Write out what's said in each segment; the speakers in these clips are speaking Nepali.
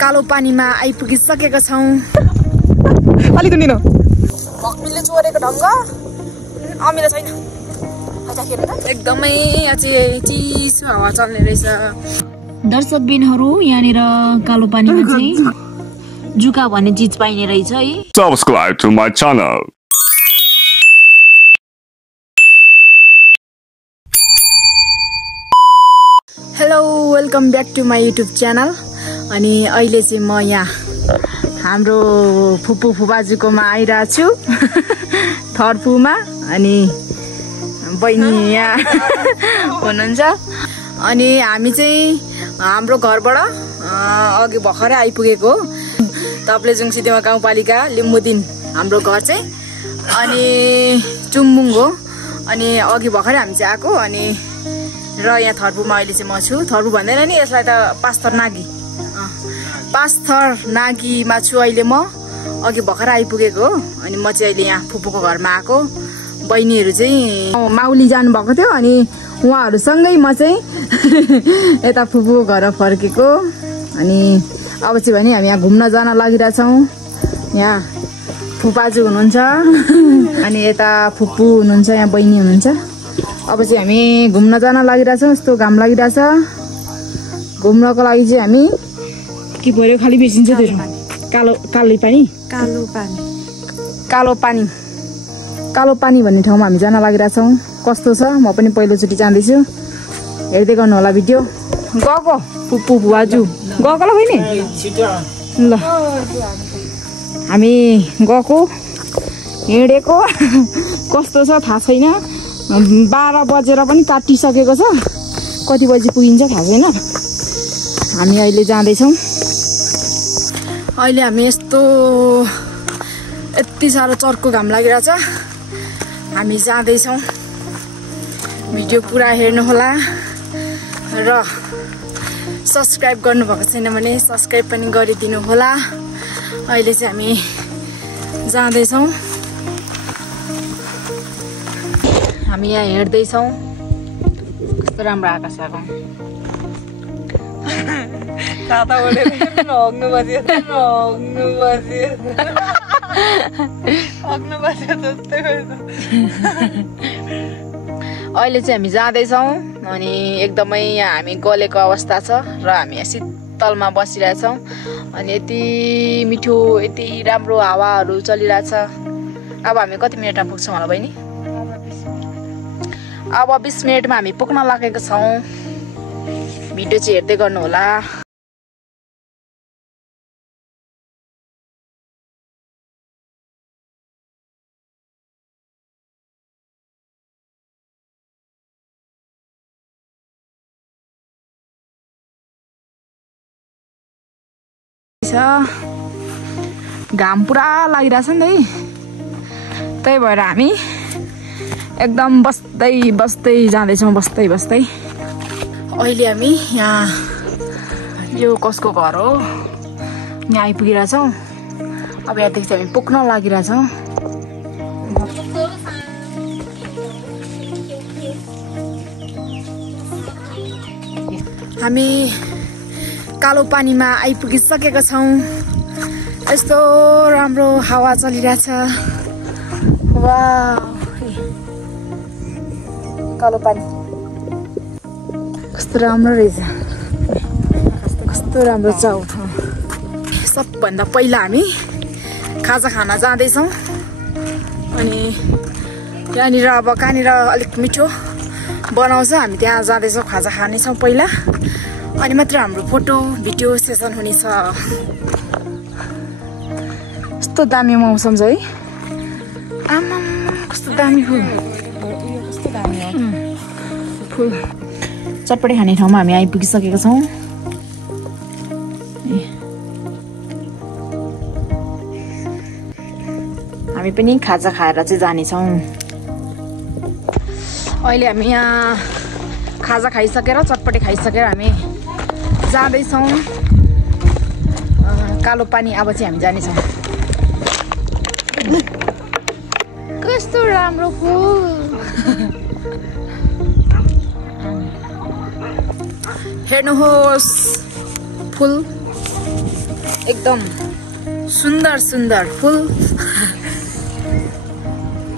कालो पानीमा आइपुगिसकेका छौं। अलिक दिनु भक्मीले चोरेको ढंग अमिला छैन। एकदमै अझै चिसो हावा चल्ने रहेछ। दर्शकबिनहरु यहाँनिर कालो पानीमा चाहिँ जुका भन्ने चीज पाइने रहेछ है। Subscribe to my channel. Hello welcome back to my YouTube channel. अनि अहिले चाहिँ म यहाँ हाम्रो फुपू फुबाजुकोमा आइरहेको छु थर्पुमा। अनि बहिनी यहाँ हुनुहुन्छ। अनि हामी चाहिँ हाम्रो घरबाट अघि भर्खरै आइपुगेको हो। तप्लेजुङ सिदेवा गाउँपालिका लिम्बुदिन हाम्रो घर चाहिँ। अनि चुम्बुङ हो। अनि अघि भर्खरै हामी चाहिँ आएको। अनि र यहाँ थर्पुमा अहिले चाहिँ म छु। थर्पु भन्दैन नि यसलाई त पास्थर नागी। पास्थर नागीमा छु अहिले म। अघि भर्खर आइपुगेको हो। अनि म चाहिँ अहिले यहाँ फुपूको घरमा आएको। बहिनीहरू चाहिँ माउली जानु भएको थियो। अनि उहाँहरूसँगै म चाहिँ यता फुपूको घर फर्केको। अनि अब चाहिँ भने हामी यहाँ घुम्न जान लागिरहेछौँ। यहाँ फुपाजु हुनुहुन्छ। अनि यता फुपू हुनुहुन्छ, यहाँ बहिनी हुनुहुन्छ। अब चाहिँ हामी घुम्न जान लागिरहेछौँ। यस्तो घाम लागिरहेछ। घुम्नको लागि चाहिँ हामी के पर्यो खालि बेचिन्छ त्यो कालो पानी कालो पानी भन्ने ठाउँमा हामी जान लागिरहेछौँ। कस्तो छ म पनि पहिलोचोटि जाँदैछु। हेर्दै गर्नु होला भिडियो। गएको फुपू फुवाजु गएको ल बहिनी। ल हामी गएको हिँडेको कस्तो छ थाहा छैन। 12 बजेर पनि काटिसकेको छ। कति बजी पुगिन्छ थाहा छैन। हामी अहिले जाँदैछौँ। अहिले हामी यति साह्रो चर्को घाम लागिरहेछ। हामी जाँदैछौँ। भिडियो पुरा हेर्नुहोला र सब्सक्राइब गर्नुभएको छैन भने सब्सक्राइब पनि गरिदिनु होला। अहिले चाहिँ हामी जाँदैछौँ। हामी यहाँ हेर्दैछौँ। कस्तो राम्रो आकाश आएको। अहिले चाहिँ हामी जाँदैछौँ। अनि एकदमै यहाँ हामी गलेको अवस्था छ र हामी यहाँ शीतलमा बसिरहेछौँ। अनि यति मिठो यति राम्रो हावाहरू चलिरहेछ। अब हामी कति मिनटमा पुग्छौँ होला बहिनी? अब 20 मिनटमा हामी पुग्न लागेको छौँ। भिडियो चाहिँ हेर्दै गर्नु होला। घाम पुरा लागिरहेछ नि त। त्यही भएर हामी एकदम बस्दै जाँदैछौँ। बस्दै अहिले हामी यहाँ यो कसको घर हो यहाँ आइपुगिरहेछौँ। अब यहाँदेखि चाहिँ हामी पुग्न लागिरहेछौँ। हामी कालो पानीमा आइपुगिसकेका छौँ। यस्तो राम्रो हावा चलिरहेछ। वाह कालो पानी कस्तो राम्रो रहेछ। कस्तो राम्रो चाउ। सबभन्दा पहिला हामी खाजा खान जाँदैछौँ। अनि त्यहाँनिर अब कहाँनिर अलिक मिठो बनाउँछ हामी त्यहाँ जाँदैछौँ। खाजा खानेछौँ पहिला। अनि मात्र हाम्रो फोटो भिडियो सेसन हुनेछ। कस्तो दामी मौसम छ है। आमा कस्तो दामी फुल। कस्तो दामी हो फुल। चटपटे खाने ठाउँमा हामी आइपुगिसकेका छौँ। हामी पनि खाजा खाएर चाहिँ जानेछौँ। अहिले हामी यहाँ खाजा खाइसकेर चटपटे खाइसकेर हामी जाँदैछौँ कालो पानी। अब चाहिँ हामी जानेछौँ। कस्तो राम्रो फुल। हेर्नुहोस् फुल एकदम सुन्दर सुन्दर फुल।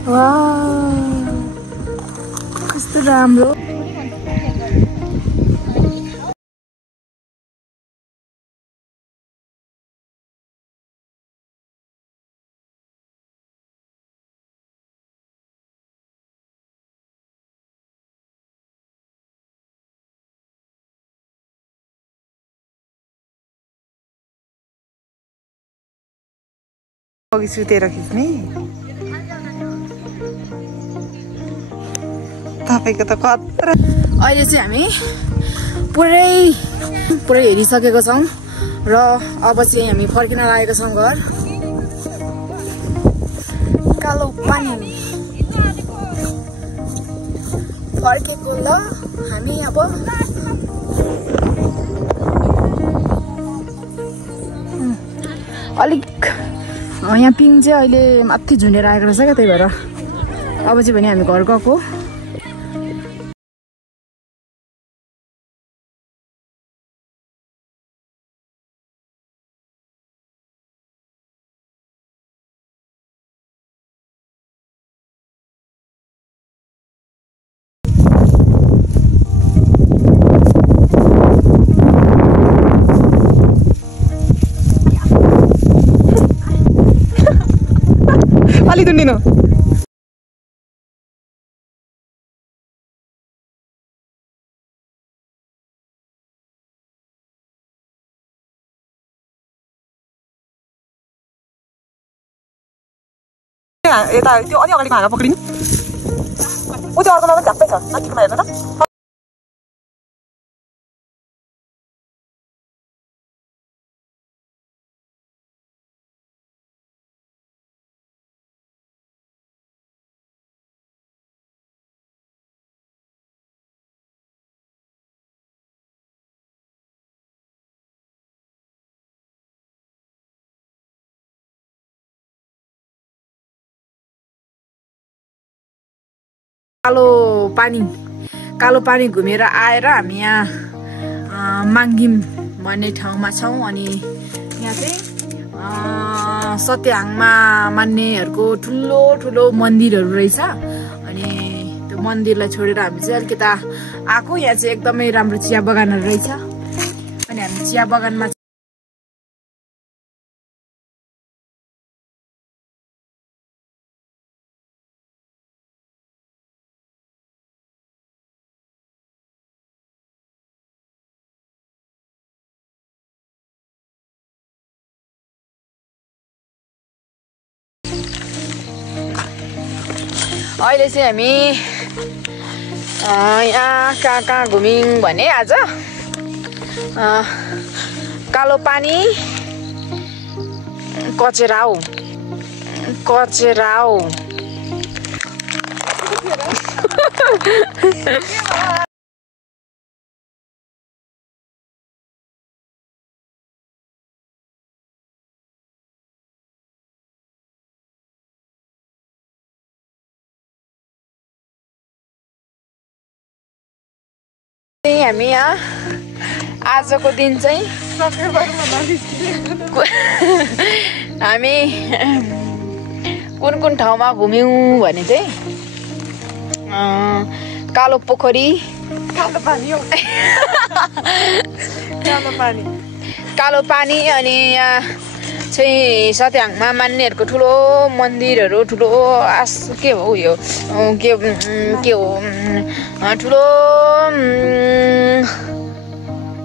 वाह कस्तो राम्रो। अघि सुतेर खिच्ने तपाईँको त कत्रो। अहिले चाहिँ हामी पुरै हेरिसकेको छौँ र अब चाहिँ हामी फर्किन लागेको छौँ घर। कालो पानी फर्केको ल हामी अब। अलिक यहाँ पिङ चाहिँ अहिले माथि झुन्डेर आएको रहेछ क्या, त्यही भएर अब चाहिँ भने हामी घर गएको। अलि दुन्दिनु यता त्यो अलि अगाडि भाँगा पक्रिनु। ऊ त्यो अर्कोमा पनि झ्याप्पै छ माथिकोमा हेर्नु त। कालो पानी घुमेर आएर हामी यहाँ माङ्गिम भन्ने ठाउँमा छौँ। अनि यहाँ चाहिँ सत्याङमा मान्नेहरूको ठुलो ठुलो मन्दिरहरू रहेछ। अनि त्यो मन्दिरलाई छोडेर हामी चाहिँ अलिकता आएको। यहाँ चाहिँ एकदमै राम्रो चिया बगानहरू रहेछ। अनि हामी चिया बगानमा अहिले चाहिँ हामी यहाँ कहाँ घुम्यौँ भने आज कालो पानी कचेराउ हामी यहाँ आजको दिन चाहिँ हामी कुन ठाउँमा घुम्यौँ भने चाहिँ कालो पोखरी, कालो पानी अनि यहाँ चाहिँ सत्याङमा मान्नेहरूको ठुलो मन्दिरहरू, ठुलो के हो यो के हो ठुलो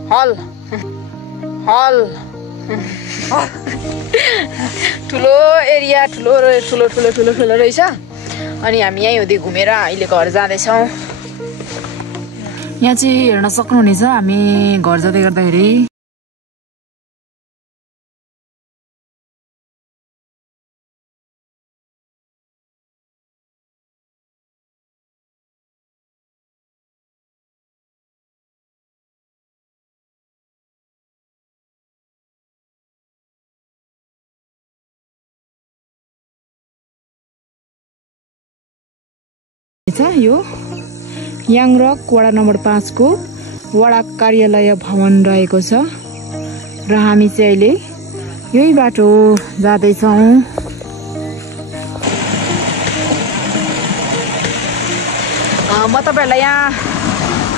हल ठुलो एरिया ठुलो रहेछ। अनि हामी यहीँ हुँदै घुमेर अहिले घर जाँदैछौँ। यहाँ चाहिँ हेर्न सक्नुहुनेछ हामी घर जाँदै गर्दाखेरि यो याङरक वडा नम्बर 5 को वडा कार्यालय भवन रहेको छ। र हामी चाहिँ अहिले यही बाटो जाँदैछौँ। म तपाईँहरूलाई यहाँ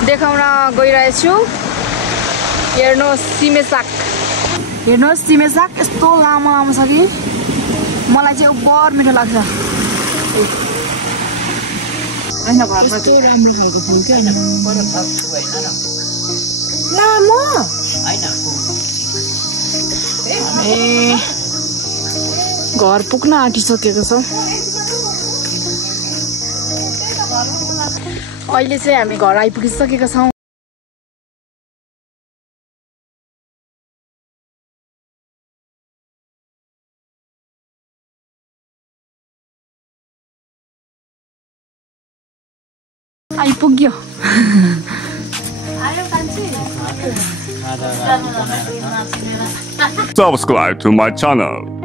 देखाउन गइरहेछु। हेर्नुहोस् सिमे साग, हेर्नुहोस् सिमे साग यस्तो लामो लामो छ कि मलाई चाहिँ उब्बर मिठो लाग्छ। कस्तो राम्रो खालको फुल क्या लामो ए घर पुग्न आँटिसकेको छ। अहिले चाहिँ हामी घर आइपुगिसकेका छौँ। आइपुग्यो। Subscribe to my channel.